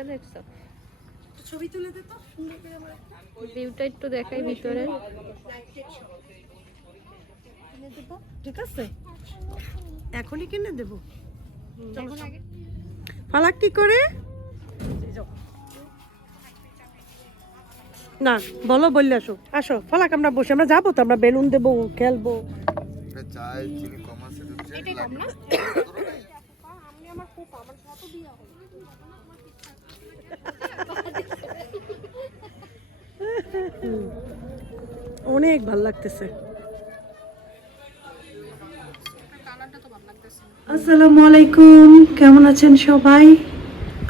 ভিউটা দেখছো? ছবি তুলে দে তো সুন্দর করে আমরা ভিউটা একটু দেখাই ভিতরে। ঠিক আছে, এখনই কিনে দেবো। এখন আগে ফালাক কি করে না বলো, বললে আসো আসো ফালাক, আমরা বসে আমরা যাবো তো, আমরা বেলুন দেবো, খেলবো। চাই চিনি কম আছে এটাই কম না? অনেক ভাল লাগতেছে। আসসালামু আলাইকুম, কেমন আছেন সবাই?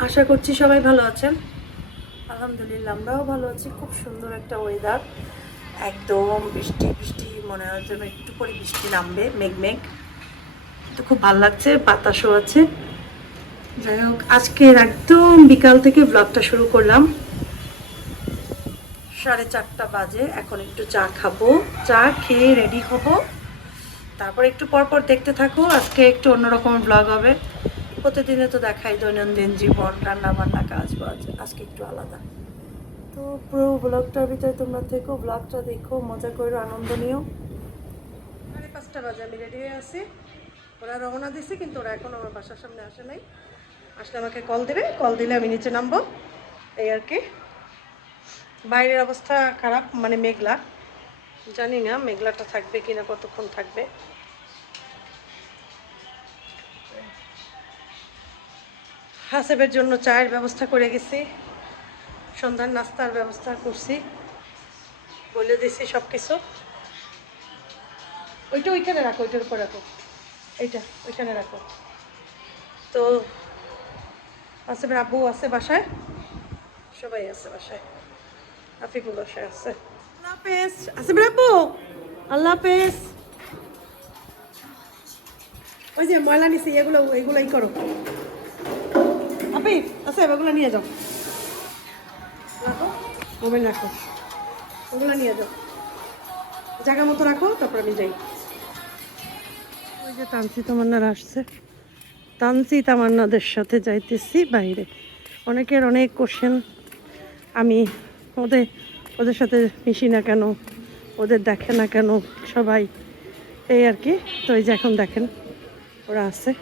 আশা করছি সবাই ভালো আছেন। আলহামদুলিল্লাহ আমরাও ভালো আছি। খুব সুন্দর একটা ওয়েদার, একদম বৃষ্টি বৃষ্টি মনে হয় যেন একটু পরে বৃষ্টি নামবে, মেঘ মেঘ, তো খুব ভালো লাগছে, বাতাসও আছে। যাই হোক, আজকের একদম বিকাল থেকে ব্লগটা শুরু করলাম। 4:30 বাজে, এখন একটু চা খাবো, চা খেয়ে রেডি হব, তারপর একটু পরপর দেখতে থাকো। আজকে একটু অন্যরকম ব্লগ হবে। প্রতিদিনে তো দেখাই দৈনন্দিন জীবন, রান্না বান্না, কাজ বাজ, আজকে একটু আলাদা। তো পুরো ব্লগটার ভিতরে তোমরা থেকো, ব্লগটা দেখো, মজা করো, আনন্দ নিও। 5:30 বাজে আমি রেডি হয়ে আছি, ওরা রওনা দিছে, কিন্তু ওরা এখন আমার বাসার সামনে আসে নাই। আসলে আমাকে কল দেবে, কল দিলে আমি নিচে নামবো, এই আর কি। বাইরের অবস্থা খারাপ, মানে মেঘলা, জানি না মেঘলাটা থাকবে কিনা, কতক্ষণ থাকবে। হাসেবের জন্য চায়ের ব্যবস্থা করে গেছি, সন্ধ্যার নাস্তার ব্যবস্থা করছি, বলে দিছি সব কিছু। ওইটা ওইখানে রাখো, ওইটার উপর রাখো, এইটা ওইখানে রাখো। তো হাসেবের আব্বু আছে বাসায়, সবাই আছে বাসায়, আফিকুল বাসায় আছে। আল্লাহ হাফেজ হাসেবের আব্বু, আল্লাহ হাফেজ। ওই যে ময়লা নিছি, এগুলো এগুলোই করো। আপনি আছে, ওগুলো নিয়ে যাও, রাখো, মোবাইল রাখো, ওগুলো নিয়ে যাও, জায়গা মতো রাখো, তারপর আমি যাই। ওই যে তানসি তামান্নারা আসছে, তানসি তামান্নাদের সাথে যাইতেছি বাইরে। অনেকের অনেক কোশ্চেন, আমি ওদের সাথে মিশি না কেন, ওদের দেখে না কেন সবাই, এই আর কি। তো এই যে এখন দেখেন ওরা আছে।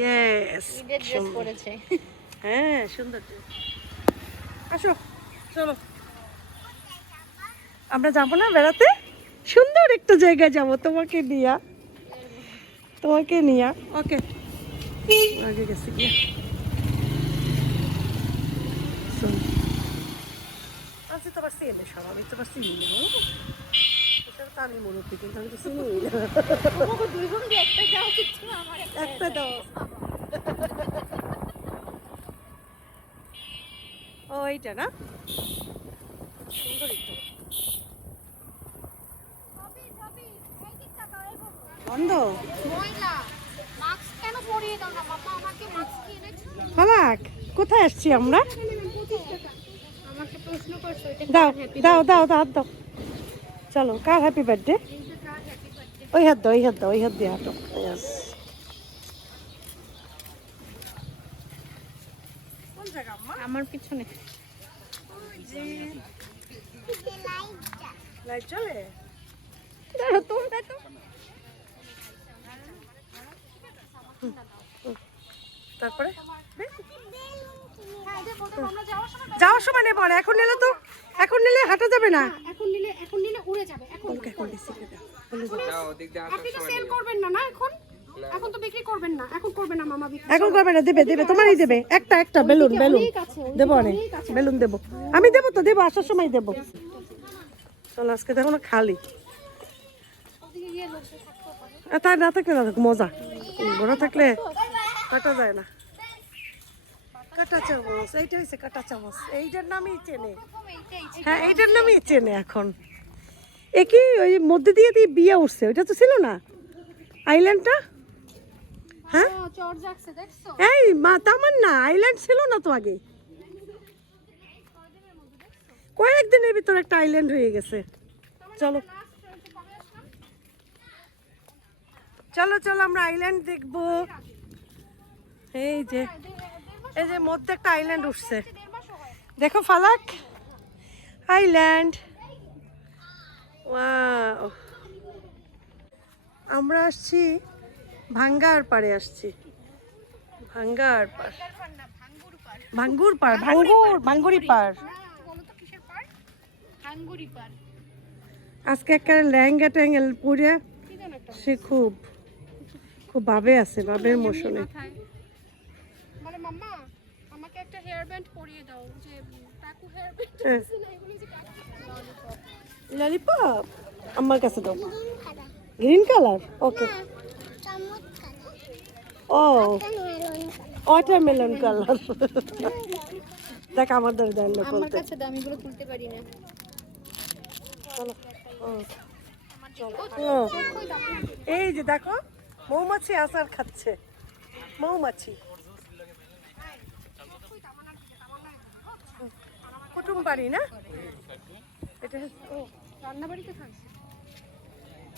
ইয়েস, ঈদের ড্রেস পরেছে। হ্যাঁ সুন্দর। আসো চলো, আমরা যাবো না বেড়াতে? সুন্দর একটা জায়গায় যাবো তোমাকে নিয়া, তোমাকে নিয়া। ওকে, আগে গেছি গিয়া। আচ্ছা তোমার চিনি সব, আমি তোমার চিনি না, তা আমি মুরব্বী, কিন্তু আমি তো চিনি না। একটা দাও। ও এইটা না, সুন্দরই তো। বন্ধ ফালাক, কোথায় আসছি আমরা? দাও দাও দাও দাও, হাত দাও। চলো, কার হ্যাপি বার্থডে? ওই হাত দাও, ওই হাত দাও, ওই হাত দিয়ে হাঁটো। কোন জায়গা আম্মা? আমার পিছনে লাইট চলে, তারপরে যাওয়ার সময় নেবো না, এখন নিলে তো, এখন নিলে হাঁটা যাবে না। এখন নিলে উড়ে যাবে। এখন আপনি তো সেল করবেন না, না এখন তো বিক্রি করবেন না, এখন করবেন না মামা বিক্রি। এখন করবে না, দেবে দেবে, তোমারই দেবে। একটা বেলুন দেবো, অনেক বেলুন দেবো, আমি দেবো তো, দেবো আসার সময় দেবো। চলো, আজকে দেখো না খালি, তাই না থাকলে না থাকুক, মজা। বড় থাকলে কাটা যায় না। কাটা চামচ, এইটা হচ্ছে কাটা চামচ, এইটার নামই চেনে। হ্যাঁ, এইটার নামই চেনে এখন। একই ওই মধ্যে দিয়ে দিয়ে বিয়ে উঠছে, ওইটা তো ছিল না আইল্যান্ডটা। হ্যাঁ এই মা তামান্না, আইল্যান্ড ছিল না তো আগে, কয়েকদিনের ভিতর একটা আইল্যান্ড হয়ে গেছে। চলো চলো চলো, আমরা আইল্যান্ড দেখবো। এই যে মধ্যে একটা আইল্যান্ড উঠছে, দেখো ফালাক, আইল্যান্ড। ওয়াও, আমরা আসছি ভাঙ্গার পাড়ে, আসছি ভাঙ্গার পাড়, ভাঙ্গুর পাড়, ভাঙ্গুরি পাড়। আজকে একটা লেহেঙ্গা ট্যাঙ্গেল পরে সে খুব ভাবে আছে, ভাবের মোশনে। মানে মাম্মা আমাকে একটা হেয়ার ব্যান্ড পরিয়ে দাও, যে কাকু হেয়ার ব্যান্ড আছে না, এগুলো যে কাকু। ললিপপ আমার কাছে দাও, গ্রিন কালার, ওকে। ও ওয়াটারমেলন কালার। দেখ আমার ধরে দেন না, আমার কাছে দামি গুলো তুলতে পারি না। চলো। এই যে দেখো মৌমাছি আচার খাচ্ছে, মৌমাছি। কুটুম বাড়ি না এটা? রান্নাবাড়িতে থাকছে,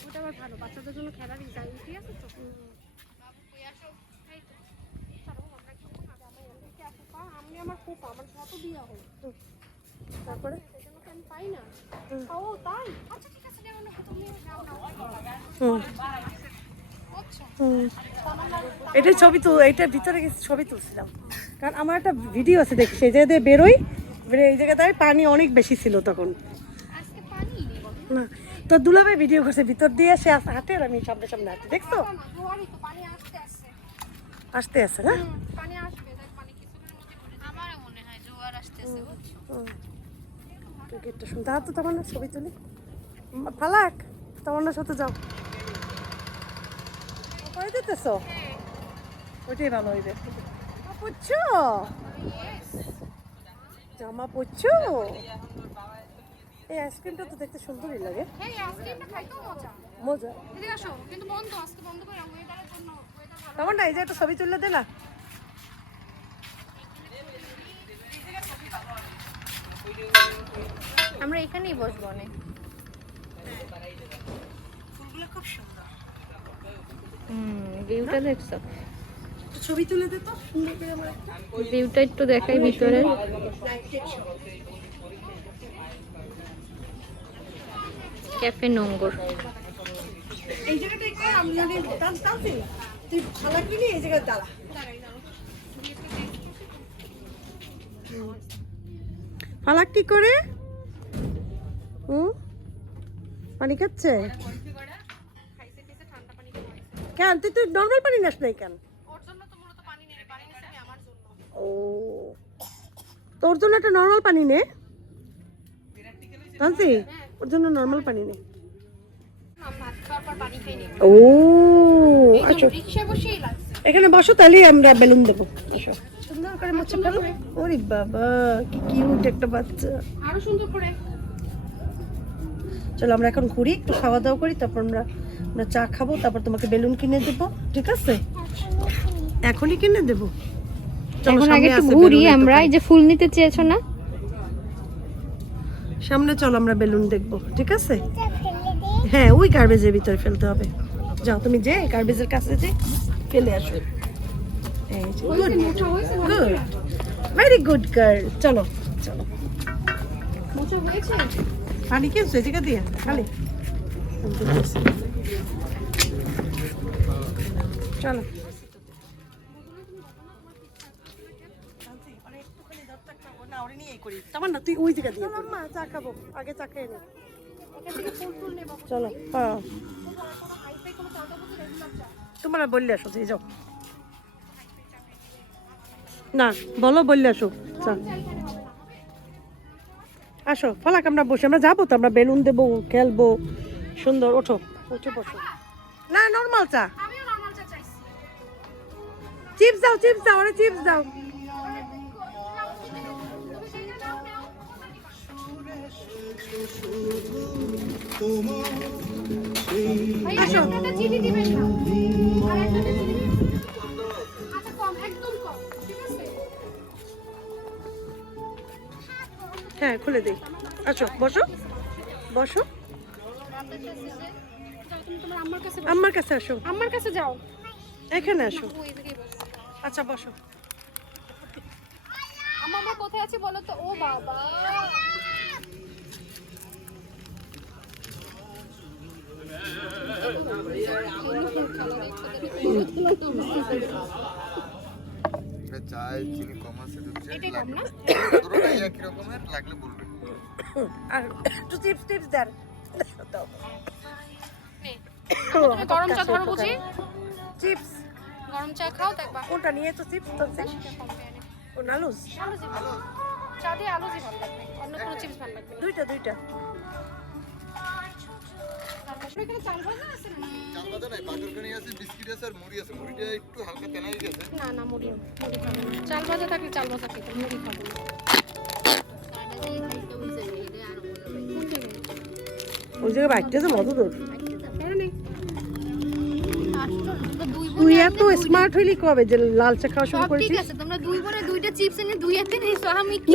ওটা আবার ভালো, বাচ্চাদের জন্য খেলার জায়গা ঠিক আছে তো। আমি আমার খুব আমার কত দিয়া হয়, তারপরে সেজন্য তো আমি পাই না। ও তাই, আচ্ছা ঠিক আছে, যেমন তুমি যাও না। আচ্ছা এটার ছবি তো, এইটার ভিতরে গেছে ছবি তুলছিলাম, কারণ আমার একটা ভিডিও আছে, দেখি সেই জায়গায় বেরোই, এই জায়গাটায় পানি অনেক বেশি ছিল তখন। আজকে পানি না তো দুলাভাই ভিডিও করছে, ভিতর দিয়ে সে হাঁটে আর আমি সামনে সামনে হাঁটি, দেখছো? জোয়ারই তো, পানি আসতে আসছে, আসতে আছে না? পানি আসবে, দেখ পানি কিছুক্ষণের মধ্যে ঘুরে যাবে। আমারও মনে হয় জোয়ার আসতেছে, বুঝছো? টিকিটটা শুনতে তো তোমার না ছবি তুলি। ফালাক তোমার না সাথে যাও, করে দিতেছো, ওইটাই ভালো হইবে। পড়ছো জামা পড়ছো? এই আইসক্রিমটা তো দেখতে সুন্দরই লাগে, হ্যাঁ আইসক্রিমটা খাইতেও মজা। মজা। এদিকে আসো, কিন্তু বন্ধ, আজকে বন্ধ করে ওয়েদারের জন্য, ওয়েদার ভালো। তেমন না, এই যে একটা ছবি তুললে দে না। আমরা এখানেই বসবো অনেক। ফুলগুলো খুব সুন্দর, ভিউটা দেখছো? ছবি তুলে দে তো সুন্দর করে আমরা। ভিউটা একটু দেখাই ভিতরে। ক্যাফে নোঙ্গর। এই জায়গাটাই কর, আমি যদি টানছি তুই ফালাক নিয়ে এই জায়গায় দাঁড়া। ফালাক কি করে? পানি খাচ্ছে কেন? তুই নর্মাল পানি নাস নাই কেন? ওর জন্য তো মূলত পানি নেই, পানি নিছি আমি আমার জন্য। ও তোর জন্য একটা নর্মাল পানি নে, টানছি ওর জন্য নর্মাল পানি নে। ভাত খাওয়ার পর পানি খাই নি, ও এই আচ্ছা, তো রিকশায় বসেই লাগছে। এখানে বসো, তাহলে আমরা বেলুন দেবো। আসো সুন্দর করে মুছে ফেলো। ওরে বাবা কি কিউট একটা বাচ্চা। আরো সুন্দর করে। চলো আমরা এখন ঘুরি, একটু খাওয়া দাওয়া করি, তারপর আমরা চা খাবো, তারপর তোমাকে বেলুন কিনে দেবো, ঠিক আছে? এখনই কিনে দেবো। চলো, এখন সামনে আগে একটু আছে ঘুরি বেলুনের আমরা। দোকান। এই যে ফুল নিতে চেয়েছো না? সামনে চলো আমরা বেলুন দেখবো, ঠিক আছে? হ্যাঁ ওই গার্বেজের ভিতরে ফেলতে হবে। যাও তুমি যে গার্বেজের কাছে যে ফেলে আসো। Good good, very good girl. চলো চলো, মোচা হয়েছে? পানি কিনছো এই জায়গা দিয়ে খালি? চলো তুই ওই জায়গা দিয়ে চা খাবো, আগে চা খেয়ে নে। চলো হ্যাঁ, তোমরা বললে আসো, এই যাও না বলো, বললে আসো। চল আসো ফলাক, আমরা বসে, আমরা যাবো তো, আমরা বেলুন দেবো, খেলবো, সুন্দর। ওঠো, উঠে বসো। না নর্মাল চা, আমিও নরমাল চা চাইছি। চিপস দাও, চিপস দাও, আরে চিপস দাও। ভাইয়া একটা চিনি দিবেন না, আর একটা চিনি দিবেন। আচ্ছা কম, একদম কম, ঠিক আছে? হ্যাঁ খুলে দিই, আসো বসো বসো, যাও তুমি তোমার আম্মার কাছে বসো। আমার কাছে আসো, আম্মার কাছে যাও। এখানে আসো। ওই জায়গায় বসো। আচ্ছা বসো। আমরা কোথায় আছি বলো তো? ও বাবা, এটা চায় চিনি কম আছে এটাই কম না? দুটোটাই একই রকমের, লাগলে বলবেন। আর একটু চিপস টিপস দেন। নে, তুমি গরম চা ধরো বুঝি। চিপস গরম চা খাও দেখবা। কোনটা নিয়ে তো চিপস তো ও নালুস আলুজি ভালো, চা দিয়ে আলুজি ভালো লাগবে, অন্য কোনো চিপস ভালো লাগবে না। দুইটা তারপরে এখানে চাল ভাজা আছে না? চাল ভাজা নাই, পাকড়খানি আছে, বিস্কিট আছে আর মুড়ি আছে। মুড়িটা একটু হালকা তেনাই গেছে। না মুড়ি খাবো না। চাল ভাজা থাকলে চাল ভাজা খেতে, মুড়ি খাবো না। ওই জায়গায় বাইকটা মতো তোর। কেন নেই? তুই এত স্মার্ট হইলি কবে যে লাল চা খাওয়া শুরু সব ঠিক করেছিস? আছে, তোমরা দুই বোনে দুইটা চিপস এনে দুই হাতে নিয়েছো, আমি কি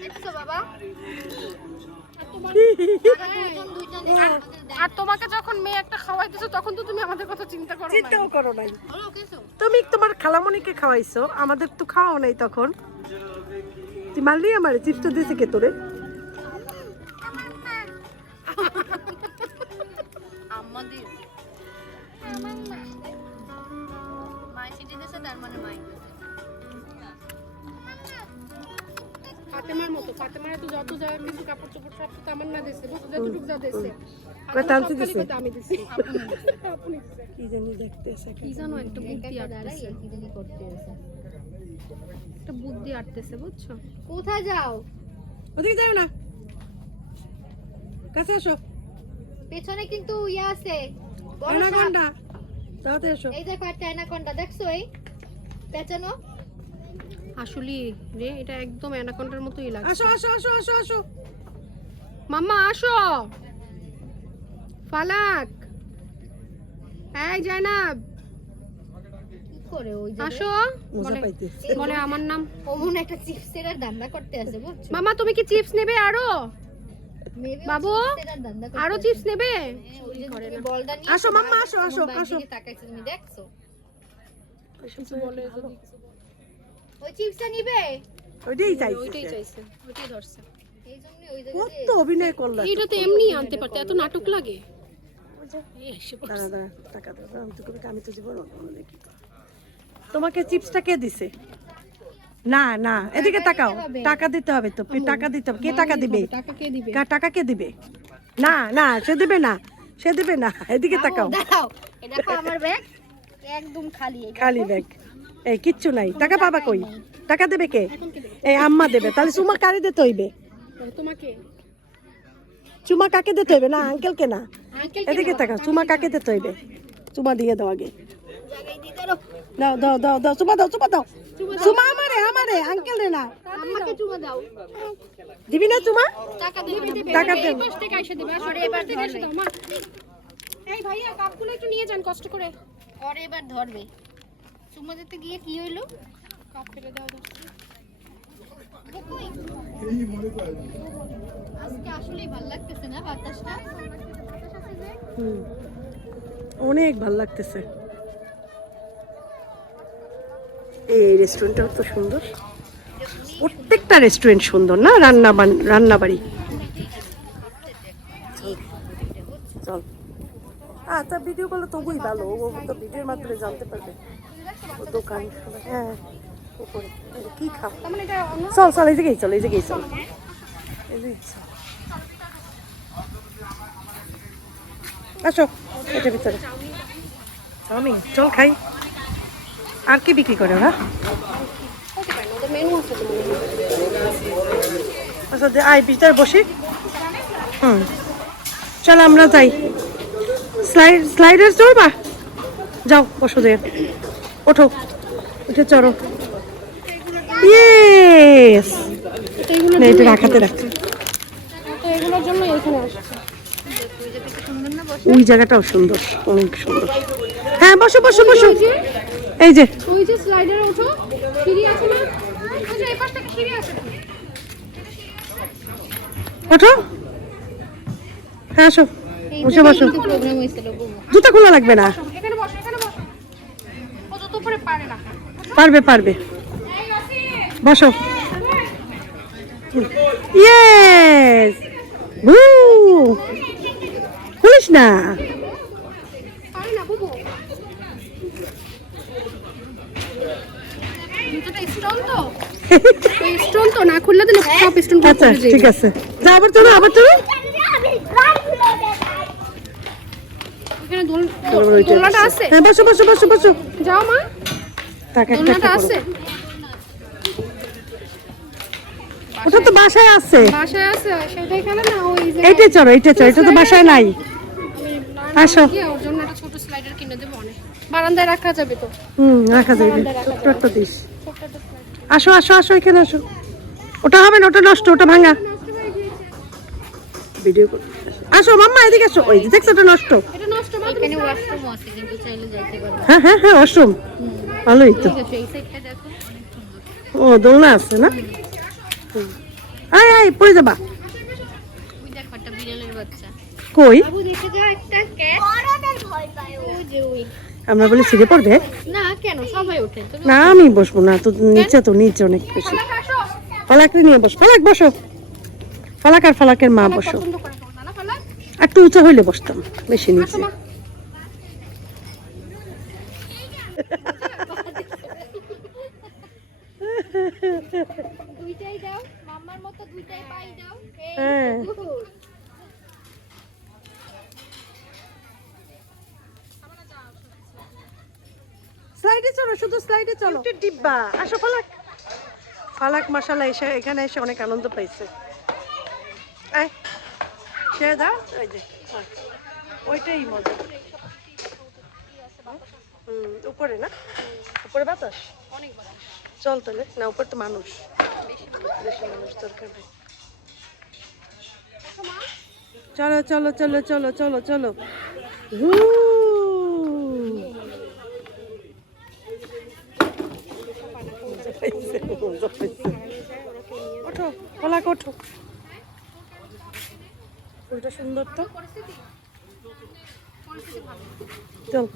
দেখছো বাবা? আর তোমাকে যখন মেয়ে একটা খাওয়াইতেছো তখন তো তুমি আমাদের কথা চিন্তা করো না। চিন্তাও করো নাই। তুমি তোমার খালামণিকে খাওয়াইছো, আমাদের তো খাওয়াও নাই তখন। তুই মারলি আমারে, চিপসটা দিয়েছে কে তোরে? আমাদের মাই সিটি দেশে তার মানে মাই ফাতেমার মতো, ফাতেমার তো যত যা কিছু কাপড় চোপড় সব তো তামান্না দিছে, যতটুকু যা দিছে কয় টানতে দিছে? আমি দিছি। আপনি দিছে। কি জানি দেখতেছে কি জানো একটা বুদ্ধি আটতেছে, কি জানি করতে আছে। একটা বুদ্ধি আটতেছে বুঝছো? কোথায় যাও? ওদিকে যাও না, কাছে আসো। পেছনে কিন্তু ইয়া আছে, বড় সাপ। অ্যানাকন্ডা, তাতে এসো। এই দেখো একটা অ্যানাকন্ডা, দেখছো? এই পেছনো। আসলে রে এটা একদম অ্যানাকন্ডার মতোই লাগছে। আসো আসো আসো আসো আসো। মাম্মা আসো। ফালাক, এই জানাব কি করে ওই যে আসো। মজা বলে পাইতে। বলে আমার নাম। ওমন একটা চিপসের আর ধান্দা করতে আছে বুঝছো? মামা তুমি কি চিপস নেবে আরো? Maybe ও বাবু, চিপসের আর ধান্দা করতে আরো আছে। চিপস নেবে? ওই যে তুমি বলটা নিয়ে আসো মাম্মা, আসো আসো আসো। তাকাইছো, তুমি দেখছো? কিছু বলে যদি ওই চিপসটা নিবে, ওইটাই ওইটাই চাইছি। চাইছে, ওইটাই ধরছে। এই জন্যই ওই কত অভিনয় করলা। এইটা তো এমনি আনতে পারতে, এত নাটক লাগে। এই এসে পড়ছে। দাঁড়া দাঁড়া, টাকা দাও। আমি তো জীবন কি তোমাকে চিপসটা কে দিছে? না না, এদিকে তাকাও। টাকা দিতে হবে তো, টাকা দিতে হবে। কে টাকা দিবে? টাকা কে দিবে? টাকা কে দিবে? না না, সে দিবে না, সে দিবে না। এদিকে তাকাও। দাও, এই দেখো আমার ব্যাগ একদম খালি। এই খালি ব্যাগ, এই কিচ্ছু নাই। টাকা পাবা কই? টাকা দেবে কে? এই আম্মা দেবে। তাহলে চুমা কারে দিতে হইবে? তোমাকে চুমা কাকে দিতে হইবে? না আঙ্কেলকে না। আঙ্কেল এদিকে তাকাও, চুমা কাকে দিতে হইবে? চুমা দিয়ে দাও আগে। জায়গায় দিতে দাও। দাও দাও দাও দাও, চুমা দাও, চুমা দাও। চুমা আমারে আঙ্কেল রে না। আম্মাকে চুমা দাও। দিবি না চুমা? টাকা দেবে না। টাকা এই দেব। পাশ থেকে এসে দেবে। আসলে এবার থেকে এসে দাও মা। এই ভাইয়া কাপগুলো একটু নিয়ে যান কষ্ট করে। পরে এবার ধরবে। চুমা দিতে গিয়ে কি হইলো? কাপ ফেলে দাও দাও। আজকে আসলেই ভালো লাগতেছে না বাতাসটা? অনেক ভালো লাগতেছে। এই রেস্টুরেন্টটা তো সুন্দর। প্রত্যেকটা রেস্টুরেন্ট সুন্দর না? রান্না বাড়ি। চল, আচ্ছা ভিডিও করলে তবুই ভালো। ও তো ভিডিওর মাধ্যমে জানতে পারবে। ও দোকান, হ্যাঁ উপরে কি খাও? তার মানে এটা অন্য চল চল, এই জায়গায় চল, এই জায়গায় চল, এই জায়গায় চল। আসো এটার ভিতরে। চাউমিন, চল খাই। আর কি বিক্রি করে ওরা? হতে পারে না, ওদের মেনু আছে তো মনে হয়। আচ্ছা আয় ভিতরে বসি। চল আমরা যাই। স্লাইডার চড়বা? যাও বসো, দিয়ে ওঠো, উঠে চড়ো। ইয়েস, তো এগুলো না এটা রাখাতে রাখতে। তো এগুলোর জন্য এখানে আসছে। ওই জায়গাটাও সুন্দর, অনেক সুন্দর। হ্যাঁ বসো বসো বসো। এই যে ওই যে স্লাইডারে ওঠো, সিঁড়ি আছে না? ওই যে এই পাশ থেকে সিঁড়ি আছে। ওঠো। হ্যাঁ আসো, বসে বসো। প্রোগ্রাম হয়েছিল। জুতা খোলা লাগবে না। এখানে বসো, এখানে বসো। করে পারে না। পারবে পারবে, বসো। ইয়েস, খুলিস না। পারে না বুবু। জুতোটা স্টোন তো, স্টোন তো না খুললে দিলে সব স্টোন করে আচ্ছা পড়ে যাবে। ঠিক আছে, যা আবার চলো, আবার চলো। এখানে দোলনাটা আছে। হ্যাঁ বসো বসো বসো বসো। যাও মা, তাকে একটা দোলনাটা একটা করো। আছে। ওটা তো বাসায় আছে। বাসায় আছে, সেটাই খেলে না ওই যে এইটা চলো, এইটা চলো, এটা তো বাসায় নাই। আসো। কি ওর জন্য একটা ছোট স্লাইডার কিনে দেব, অনেক বারান্দায় রাখা যাবে তো। রাখা যাবে, ছোট্ট একটা দিস। ছোট্ট একটা স্লাইডার আসো আসো আসো, এখানে আসো। ওটা হবে না, ওটা নষ্ট, ওটা ভাঙা। নষ্ট হয়ে গিয়েছে। ভিডিও করতে আসো মাম্মা, এদিকে আসো। ওই যে দেখছো, ওটা নষ্ট। এটা নষ্ট মা, এখানে ওয়াশরুম আছে কিন্তু চাইলে যাইতে পারবে। হ্যাঁ হ্যাঁ হ্যাঁ, অসম, ভালোই তো। ঠিক আছে, এই সাইডটা দেখো অনেক সুন্দর। ও দোলনা আছে না? আয় আয়, পড়ে যাবা। ওই দেখো একটা বিড়ালের বাচ্চা। কই? বাবু দেখে যাও, একটা ক্যাট। বড়দের ভয় পায় ওই যে ওই। আমরা বলি ছিঁড়ে পড়বে। না কেন, সবাই ওঠে। তুমি না আমি বসবো না, তো নিচে, তো নিচে অনেক বেশি। ফালাকরে নিয়ে বস, ফালাক বসো। ফালাক আর ফালাকের মা বসো। পছন্দ করে না না ফালা। একটু উঁচা হইলে বসতাম, বেশি নিচে। দুইটাই দাও, মাম্মার মতো দুইটাই পাই দাও। এই হ্যাঁ। good। স্লাইডে চলো, শুধু স্লাইডে চলো। ডিব্বা, আসো ফালাক। ফালাক মাশাআল্লাহ এসে এখানে এসে অনেক আনন্দ পাইছে। আয় সে দাও, ওই যে ওইটাই মজা। উপরে না, উপরে বাতাস অনেক বাতাস। চল তাহলে। না উপরে তো মানুষ, বেশি মানুষ দরকার নেই। চলো চলো চলো চলো চলো চলো। ওঠো ফালাক, ওঠো। ফুলটা সুন্দর তো, চল।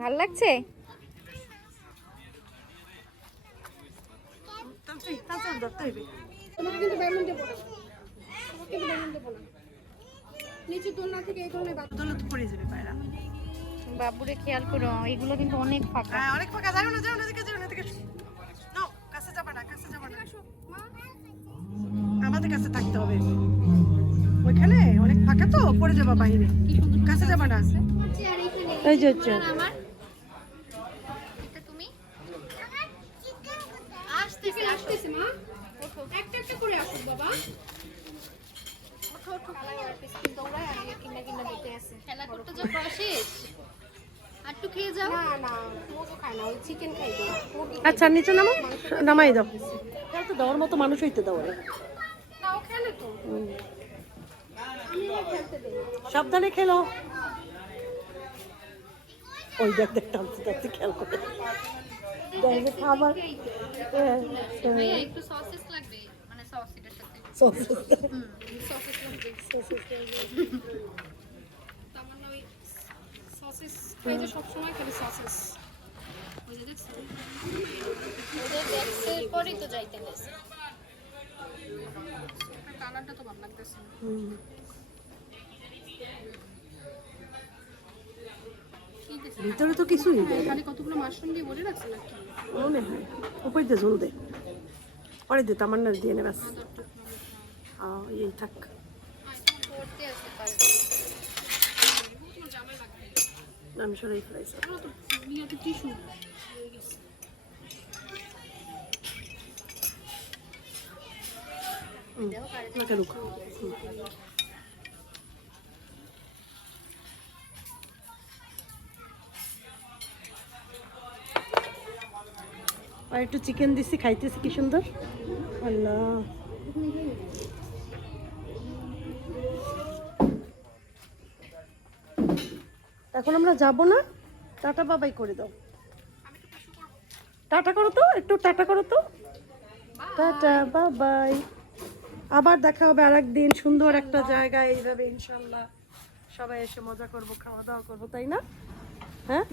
ভাল লাগছে? তোমাকে কিন্তু বেলুন দেবো না, তোমাকে কিন্তু বেলুন দেবো না। নিচে দোলনা থেকে এই ধরনের বাতাস। দোলনা তো পড়ে যাবে পায়রা। বাবুরে খেয়াল করো, এগুলো কিন্তু অনেক ফাঁকা। হ্যাঁ অনেক ফাঁকা, যাও না যাও না, এদিকে যাও না, এদিকে নাও, কাছে যাবা না, কাছে যাবা না। আমাদের কাছে থাকতে হবে, ওইখানে অনেক ফাঁকা তো, পড়ে যাবা বাইরে। কাছে যাবা না। এই যে হচ্ছে আমার এটা তুমি আসতেছে আসতেছে মা, ওঠো একটা একটা করে আসো বাবা। ওঠো ওঠো, দৌড়ায় আর কিনা কিনা দিতে আছে। খেলা করতে যা শেষ, আর একটু খেয়ে যাও। না না মোগো খায় না, ওই চিকেন খাইবে। আচ্ছা নিচে নামো, নামাই দাও। তো দেওয়ার মতো মানুষ হইতে দাও না। না ও খেলে তো, আমি ওর খেলতে দেই। সাবধানে খেলো। ওই দেখ দেখ, টানতে টানতে খেয়াল করে দেখবে খাবার। ভাইয়া একটু সসেস লাগবে, মানে সস এটার সাথে। সসেস তামান্না ওই সসেস খাই যে সবসময় খালি সসেস। ওই যে দেখছো, ওদের ব্যাক্সের পরেই তো যাইতে গেছে। কালারটা তো ভালো লাগতেছে। ভিতরে তো কিছুই নেই, খালি কতগুলো মাশরুম দিয়ে ভরে রাখছে নাকি? মনে হয় উপর দিয়ে ঝোল দে, পরে দে, তামান্নার দিয়ে নে ব্যাস। এই থাক। করতে আছে কাজ। আমি সরাই ফেলাইছি। তো নিয়াতে টিস্যু হয়ে গেছে। রুক। আর একটু চিকেন দিছি, খাইতেছি কি সুন্দর। আল্লাহ এখন আমরা যাব না, টাটা বাবাই করে দাও। টাটা করো তো, একটু টাটা করো তো, টাটা বাবাই। আবার দেখা হবে আরেকদিন সুন্দর একটা জায়গায় এইভাবে ইনশাল্লাহ সবাই এসে মজা করব, খাওয়া দাওয়া করবো, তাই না? হ্যাঁ,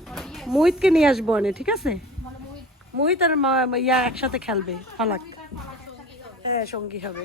মোহিতকে নিয়ে আসবো অনে, ঠিক আছে? মোহিত আর ইয়া একসাথে খেলবে, ফালাক। হ্যাঁ, সঙ্গী হবে।